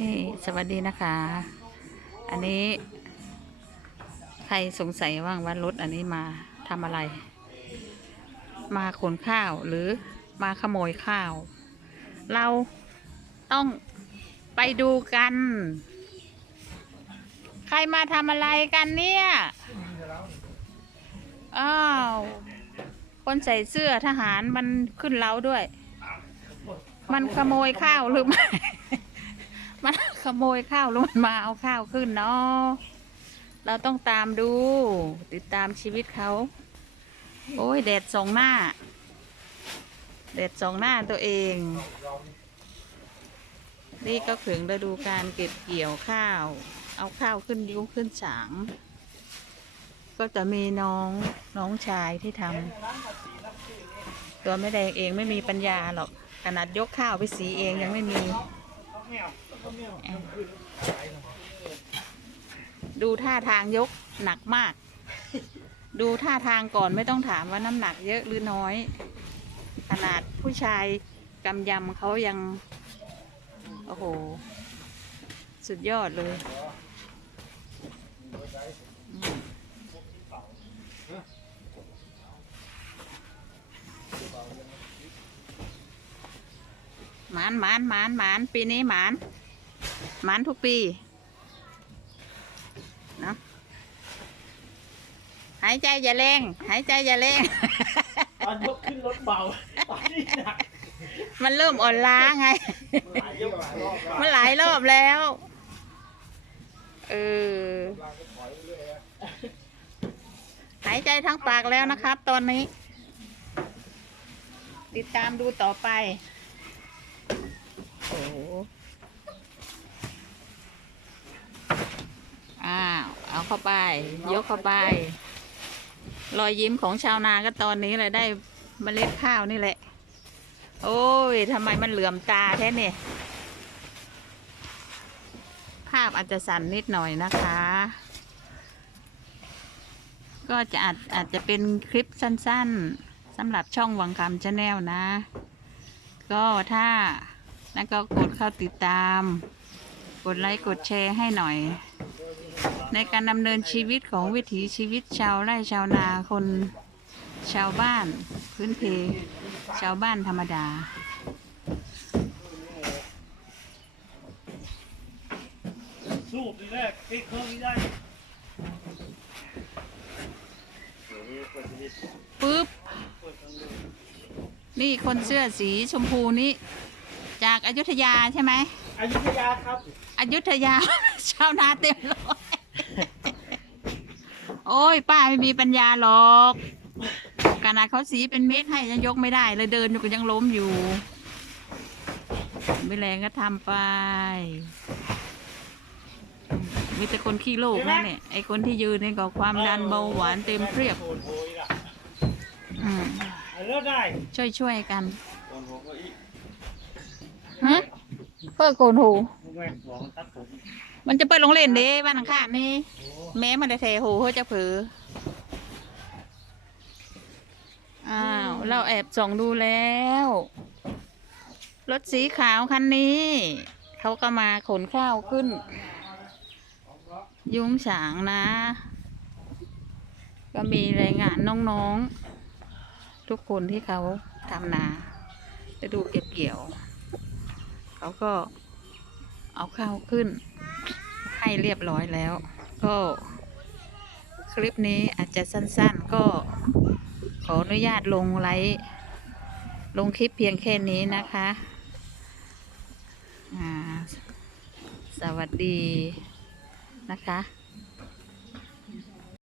นี่สวัสดีนะคะ อันนี้ ใครสงสัยว่างว่ารถอันนี้มาทำอะไร มาขนข้าวหรือมาขโมยข้าว เราต้องไปดูกัน ใครมาทำอะไรกันเนี่ย อ้าว คนใส่เสื้อทหารมันขึ้นเล้าด้วย มันขโมยข้าวหรือไม่ ขโมยข้าวหรือมันมาเอาข้าวขึ้นเนาะเราต้องตามดู ติดตามชีวิตเขา โอ้ยแดดสองหน้า แดดสองหน้าตัวเอง นี่ก็ถึงฤดูการเก็บเกี่ยวข้าว เอาข้าวขึ้นยุ้งขึ้นฉาง ก็จะมีน้องน้องชายที่ทำตัวไม่แดงเองไม่มีปัญญาหรอกขนาดยกข้าวไปสีเองยังไม่มี ดูท่าทางยกหนักมาก ดูท่าทางก่อนไม่ต้องถามว่าน้ำหนักเยอะหรือน้อย ขนาดผู้ชายกำยำเขายัง โอ้โห สุดยอดเลยมหมานหมานหมานหมานปีนี้หมาน มานทุกปีเนาะหายใจอย่าแรงหายใจอย่าแรงตอนยกขึ้นรถเบาตอนนี้หนักมันเริ่มอ่อนล้าไงหลายยกหลายรอบมันหลายรอบแล้ว เออ หายใจทั้งปากแล้วนะครับ ตอนนี้ ติดตามดูต่อไป โอ้โหอ้าว เข้าไป ยกเข้าไป รอยยิ้มของชาวนาก็ตอนนี้เลยได้เมล็ดข้าวนี่แหละ โอ้ยทำไมมันเหลื่อมตาแท้เนี่ย ภาพอาจจะสั่นนิดหน่อยนะคะ ก็จะอาจอาจจะเป็นคลิปสั้นๆสำหรับช่องวังคำชาแนลนะ ก็ถ้าแล้วก็กดเข้าติดตาม กดไลค์ กดแชร์ให้หน่อย ในการดำเนินชีวิตของวิถีชีวิตชาวไร่ชาวนาคนชาวบ้านพื้นเพ ชาวบ้านธรรมดา สูบนี่แรกเทเครื่องนี้ได้ปึ๊บ นี่คนเสื้อสีชมพูนี่จากอายุทยาใช่ไหมอยุธยาครับอยุธยา ชาวนาเต็มเลย โอ้ยป้าไม่มีปัญญาหรอกขนาดเขาสีเป็นเม็ดให้ยังยกไม่ได้ เลยเดินอยู่ก็ยังล้มอยู่ ไม่แรงก็ทำไป มีแต่คนขี้โลกนะเนี่ยไอคนที่ยืนนี่ก็ความดันเบาหวานเต็มเพียบอืมช่วยช่วยกันฮะเพื่อโกนหูมันจะไปโรงเรียนเด้บ้านข้างๆนี่ แม้มันจะเทหูเขาจะเผืออ้าว เราแอบส่องดูแล้ว รถสีขาวคันนี้ เขาก็มาขนข้าวขึ้น ยุ้งฉางนะ ก็มีรายงานน้องๆ ทุกคนที่เขาทำนาจะดูเก็บเกี่ยว เขาก็เอาข้าวขึ้น ให้เรียบร้อยแล้ว ก็คลิปนี้อาจจะสั้นๆ ก็ขออนุญาตลงไลฟ์ลงคลิปเพียงแค่นี้นะคะสวัสดีนะคะ